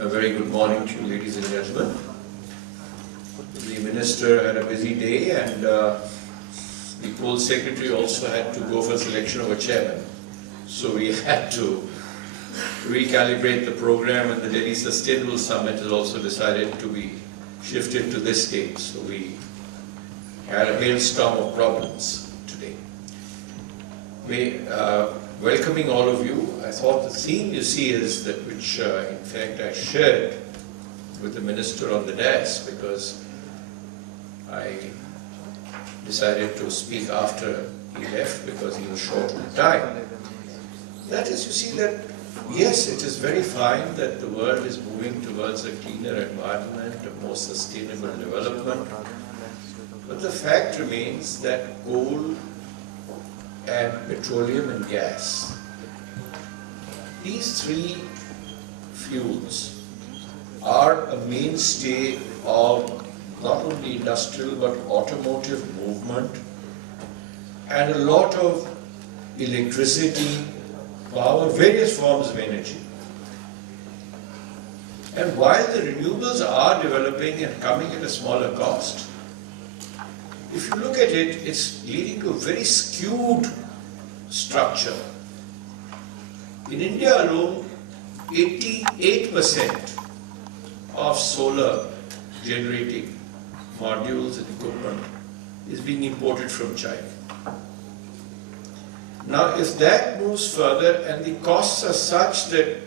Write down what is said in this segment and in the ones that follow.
A very good morning to you, ladies and gentlemen. The Minister had a busy day, and the Coal Secretary also had to go for selection of a chairman. So we had to recalibrate the program, and the Delhi Sustainable Summit has also decided to be shifted to this date. So we had a hailstorm of problems today. Welcoming all of you, I thought the theme you see is that which in fact I shared with the Minister on the dais, because I decided to speak after he left because he was short on time. That is, you see that yes, it is very fine that the world is moving towards a cleaner environment, a more sustainable development, but the fact remains that coal and petroleum and gas, these three fuels are a mainstay of not only industrial but automotive movement, and a lot of electricity, power, various forms of energy. And while the renewables are developing and coming at a smaller cost, if you look at it, it's leading to a very skewed structure. In India alone, 88% of solar generating modules and equipment is being imported from China. Now, if that moves further and the costs are such that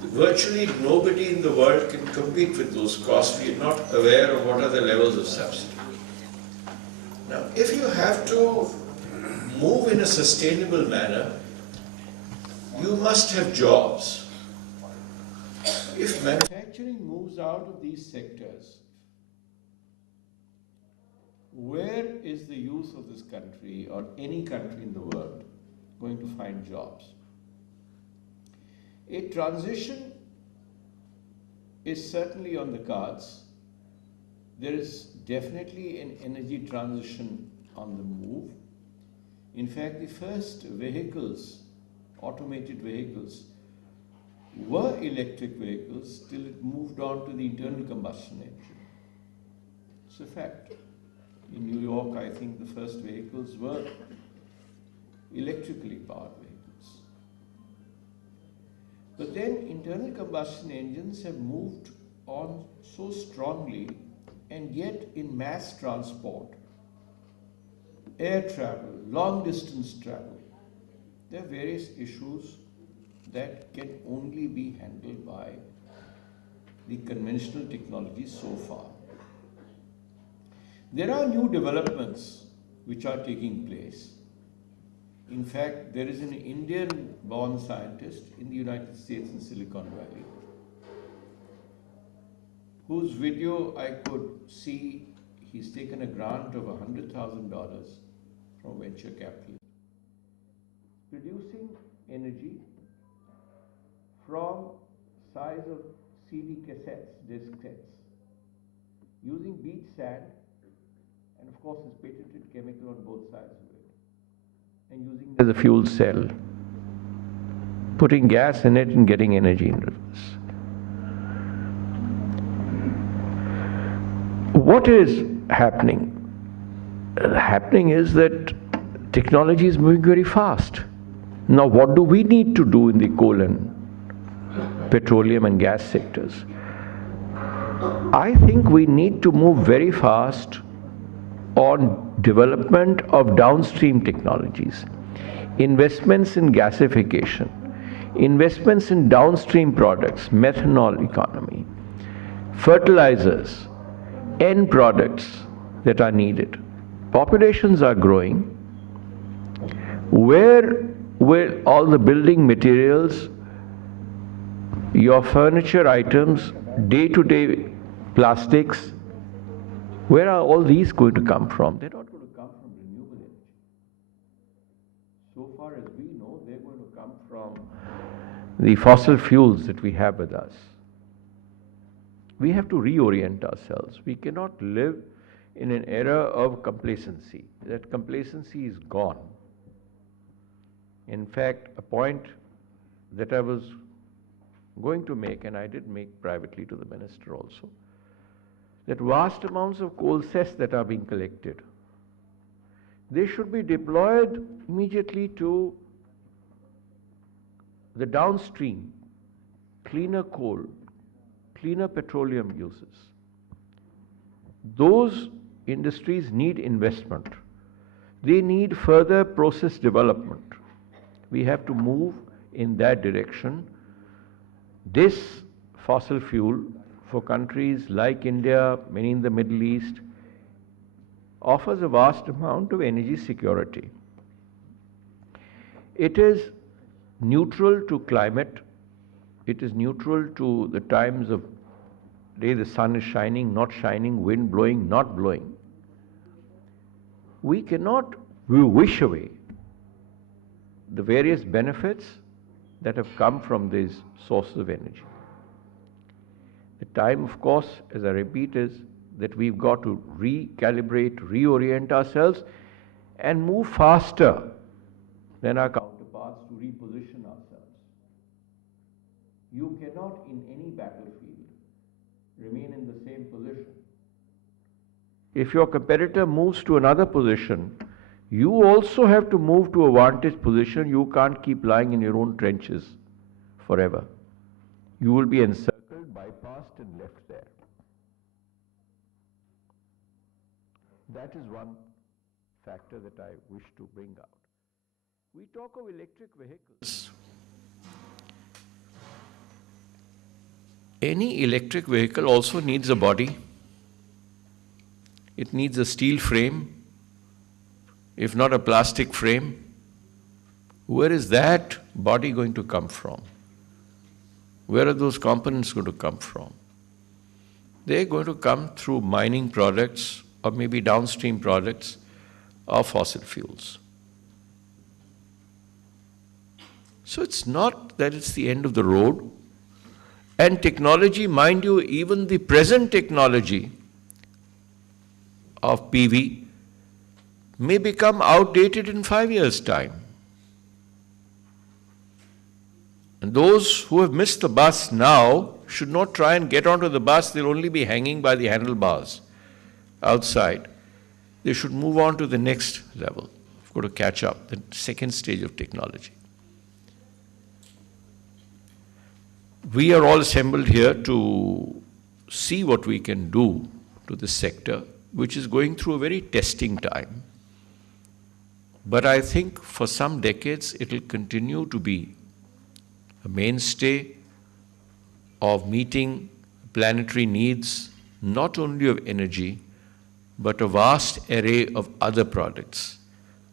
virtually nobody in the world can compete with those costs, we are not aware of what are the levels of subsidy. Now, if you have to move in a sustainable manner, you must have jobs. If manufacturing moves out of these sectors, where is the youth of this country or any country in the world going to find jobs? A transition is certainly on the cards. There is definitely an energy transition on the move. In fact, the first vehicles, automated vehicles, were electric vehicles till it moved on to the internal combustion engine. It's a fact. In New York, I think the first vehicles were electrically powered vehicles. But then internal combustion engines have moved on so strongly, and yet in mass transport, air travel, long distance travel, there are various issues that can only be handled by the conventional technology so far. There are new developments which are taking place. In fact, there is an Indian-born scientist in the United States in Silicon Valley, whose video I could see. He's taken a grant of $100,000 from venture capital, producing energy from size of CD cassettes, disc sets, using beach sand, and of course his patented chemical on both sides of it, and using it as a fuel cell, putting gas in it and getting energy in reverse. What is happening? Happening is that technology is moving very fast. Now, what do we need to do in the coal and petroleum and gas sectors? I think we need to move very fast on development of downstream technologies, investments in gasification, investments in downstream products, methanol economy, fertilizers, end products that are needed. Populations are growing. Where will all the building materials, your furniture items, day-to-day plastics, where are all these going to come from? They're not going to come from renewable energy. So far as we know, they're going to come from the fossil fuels that we have with us. We have to reorient ourselves. We cannot live in an era of complacency. That complacency is gone. In fact, a point that I was going to make, and I did make privately to the minister also, that vast amounts of coal cess that are being collected, they should be deployed immediately to the downstream, cleaner coal, cleaner petroleum uses. Those industries need investment. They need further process development. We have to move in that direction. This fossil fuel for countries like India, many in the Middle East, offers a vast amount of energy security. It is neutral to climate. It is neutral to the times of day the sun is shining, not shining, wind blowing, not blowing. We cannot wish away the various benefits that have come from these sources of energy. The time, of course, as I repeat, is that we've got to recalibrate, reorient ourselves and move faster than our counterparts to reposition ourselves. You cannot, in any battlefield, remain in the same position. If your competitor moves to another position, you also have to move to a vantage position. You can't keep lying in your own trenches forever. You will be encircled, bypassed, and left there. That is one factor that I wish to bring out. We talk of electric vehicles. Any electric vehicle also needs a body. It needs a steel frame, if not a plastic frame. Where is that body going to come from? Where are those components going to come from? They're going to come through mining products or maybe downstream products of fossil fuels. So it's not that it's the end of the road. And technology, mind you, even the present technology of PV may become outdated in 5 years' time. And those who have missed the bus now should not try and get onto the bus. They'll only be hanging by the handlebars outside. They should move on to the next level. We've got to catch up, the second stage of technology. We are all assembled here to see what we can do to this sector, which is going through a very testing time. But I think for some decades it will continue to be a mainstay of meeting planetary needs, not only of energy, but a vast array of other products.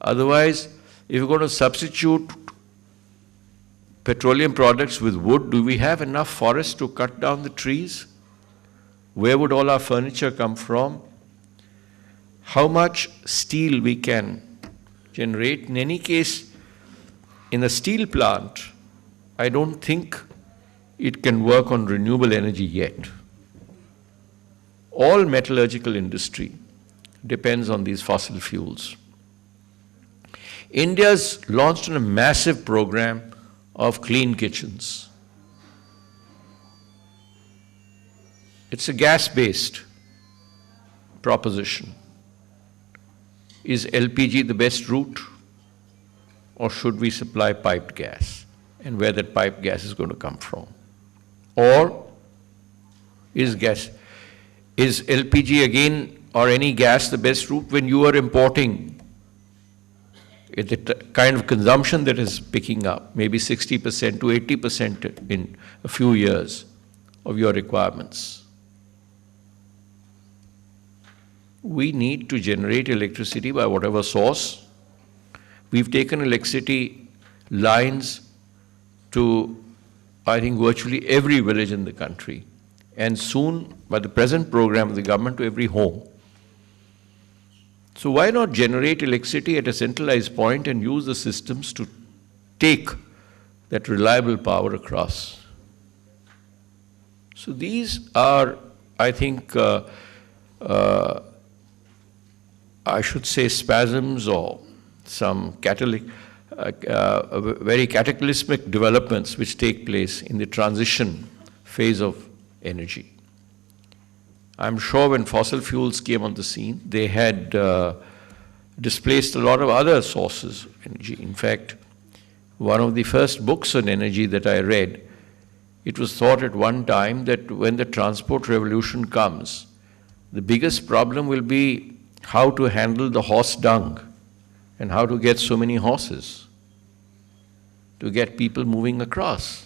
Otherwise, if we're going to substitute petroleum products with wood, do we have enough forests to cut down the trees? Where would all our furniture come from? How much steel we can generate? In any case, in a steel plant, I don't think it can work on renewable energy yet. All metallurgical industry depends on these fossil fuels. India's launched a massive program of clean kitchens. It's a gas-based proposition. Is LPG the best route, or should we supply piped gas? And where that piped gas is going to come from? Or is LPG again or any gas the best route when you are importing the kind of consumption that is picking up, maybe 60% to 80% in a few years of your requirements? We need to generate electricity by whatever source. We've taken electricity lines to, I think, virtually every village in the country, and soon, by the present program of the government, to every home. So why not generate electricity at a centralized point and use the systems to take that reliable power across? So these are, I think, I should say spasms or some catalytic very cataclysmic developments which take place in the transition phase of energy. I'm sure when fossil fuels came on the scene, they had displaced a lot of other sources of energy. In fact, one of the first books on energy that I read, it was thought at one time that when the transport revolution comes, the biggest problem will be how to handle the horse dung and how to get so many horses to get people moving across.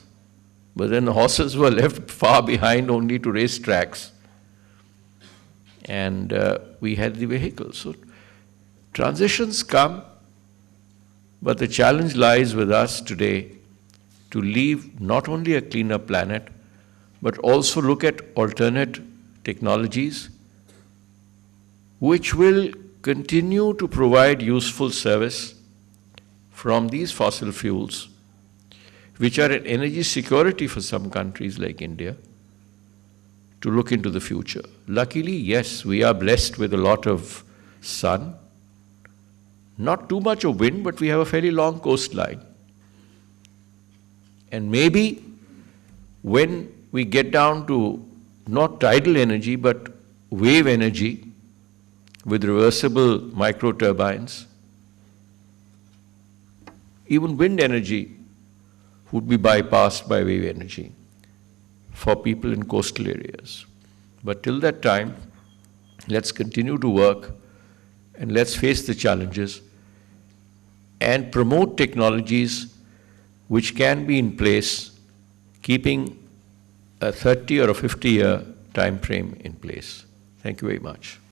But then the horses were left far behind only to race tracks. And we had the vehicles. So transitions come, but the challenge lies with us today to leave not only a cleaner planet, but also look at alternate technologies which will continue to provide useful service from these fossil fuels, which are an energy security for some countries like India, to look into the future. Luckily, yes, we are blessed with a lot of sun, not too much of wind, but we have a fairly long coastline. And maybe when we get down to not tidal energy, but wave energy with reversible micro turbines, even wind energy would be bypassed by wave energy for people in coastal areas. But till that time, let's continue to work and let's face the challenges and promote technologies which can be in place, keeping a 30 or a 50-year time frame in place. Thank you very much.